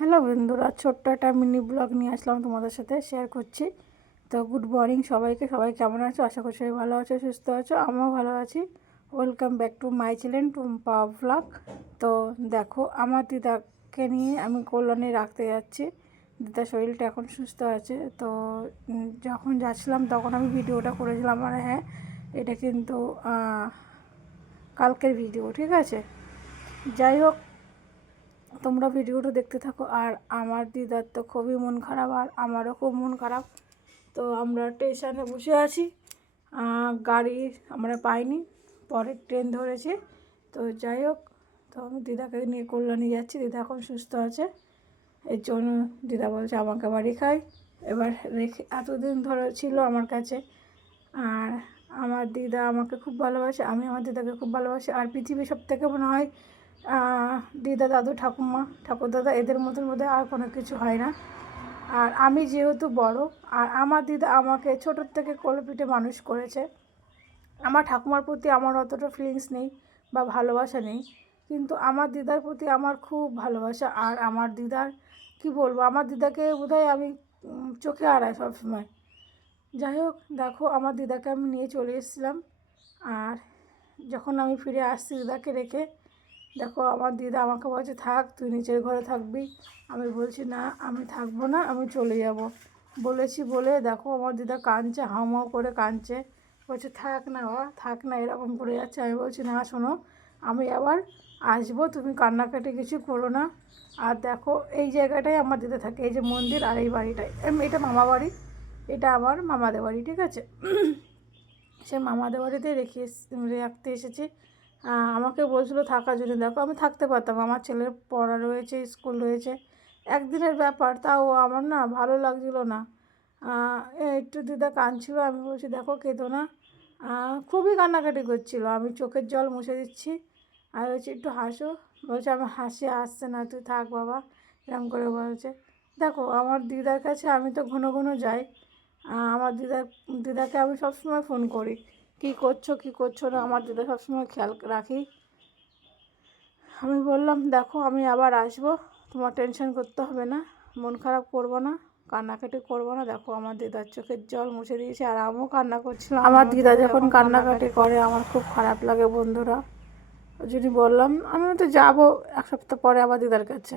Hello বন্ধুরা, ছোট্ট একটা মিনি ব্লগ নিয়ে আসলাম তোমাদের সাথে শেয়ার করছি। তো গুড মর্নিং সবাইকে। সবাই কেমন আছো? আশা করি সবাই ভালো আছো, সুস্থ আছো। আমিও ভালো আছি। Welcome back to my channel Tumpa blog. তো দেখো, আমার দিদাকে নিয়ে আমি কল্যাণে রাখতে যাচ্ছি। দিদার শরীরটা এখন সুস্থ আছে। তো যখন যাচ্ছিলাম তখন আমি ভিডিওটা করেছিলাম। আর হ্যাঁ, এটা কিন্তু কালকের ভিডিও, ঠিক আছে। যাই হোক, তোমরা ভিডিওটা দেখতে থাকো। আর আমার দিদার তো খুবই মন খারাপ, আর আমারও খুব মন খারাপ। তো আমরা স্টেশনে বসে আছি, গাড়ি আমরা পাইনি, পরের ট্রেন ধরেছি। তো যাই হোক, তো আমি দিদাকে নিয়ে কল্যাণী যাচ্ছি। দিদা এখন সুস্থ আছে, এর জন্য দিদা বলছে আমাকে বাড়ি খাই। এবার রেখে এতদিন ধরে ছিল আমার কাছে। আর আমার দিদা আমাকে খুব ভালোবাসে, আমি আমার দিদাকে খুব ভালোবাসি। আর পৃথিবীর সব থেকে মনে হয় দিদা, দাদু, ঠাকুমা, ঠাকুরদাদা, এদের মতন বোধহয় আর কোনো কিছু হয় না। আর আমি যেহেতু বড়, আর আমার দিদা আমাকে ছোটোর থেকে কোলে পিঠে মানুষ করেছে। আমার ঠাকুমার প্রতি আমার অতটা ফিলিংস নেই বা ভালোবাসা নেই, কিন্তু আমার দিদার প্রতি আমার খুব ভালোবাসা। আর আমার দিদার কি বলবো, আমার দিদাকে বোধহয় আমি চোখে আড়াই সবসময়। যাই হোক, দেখো আমার দিদাকে আমি নিয়ে চলে এসেছিলাম। আর যখন আমি ফিরে আসছি দিদাকে রেখে, দেখো আমার দিদা আমাকে বলছে থাক, তুই নিচের ঘরে থাকবি। আমি বলছি না, আমি থাকবো না, আমি চলে যাব। বলেছি বলে দেখো আমার দিদা কাঁদছে, হাউমাউ করে কাঁদছে। বলছে থাক না বাবা, থাক না, এরকম করে যাচ্ছে। আমি বলছি না শোনো, আমি আবার আসবো, তুমি কান্নাকাটি কিছু করো না। আর দেখো এই জায়গাটাই আমার দিদা থাকে, এই যে মন্দির আর এই বাড়িটাই। এটা মামা বাড়ি, এটা আমার মামাদের বাড়ি, ঠিক আছে। সে মামাদের বাড়িতে রাখতে এসেছি। আমাকে বলছিলো থাকার জন্য। দেখো আমি থাকতে পারতাম, আমার ছেলের পড়া রয়েছে, স্কুল রয়েছে, একদিনের ব্যাপার। তাও আমার না ভালো লাগছিলো না। একটু দিদা কাঁদছিল। আমি বলছি দেখো কেঁদো না। খুবই কান্নাকাটি করছিল। আমি চোখের জল মুছে দিচ্ছি। আর বলছি একটু হাসো। বলছে আমার হাসি আসছে না, তুই থাক বাবা, এরকম করে বলছে। দেখো আমার দিদার কাছে আমি তো ঘন ঘন যাই। আমার দিদাকে আমি সবসময় ফোন করি, কী করছো কী করছো না। আমার দিদা সবসময় খেয়াল রাখি। আমি বললাম দেখো আমি আবার আসবো, তোমার টেনশন করতে হবে না, মন খারাপ করবো না, কান্নাকাটি করবো না। দেখো আমার দিদার চোখের জল মুছে দিয়েছে, আর আমিও কান্না করছিলাম। আমার দিদা যখন কান্নাকাটি করে আমার খুব খারাপ লাগে বন্ধুরা। ওই জন্য বললাম আমি তো যাবো এক সপ্তাহ পরে আমার দিদার কাছে।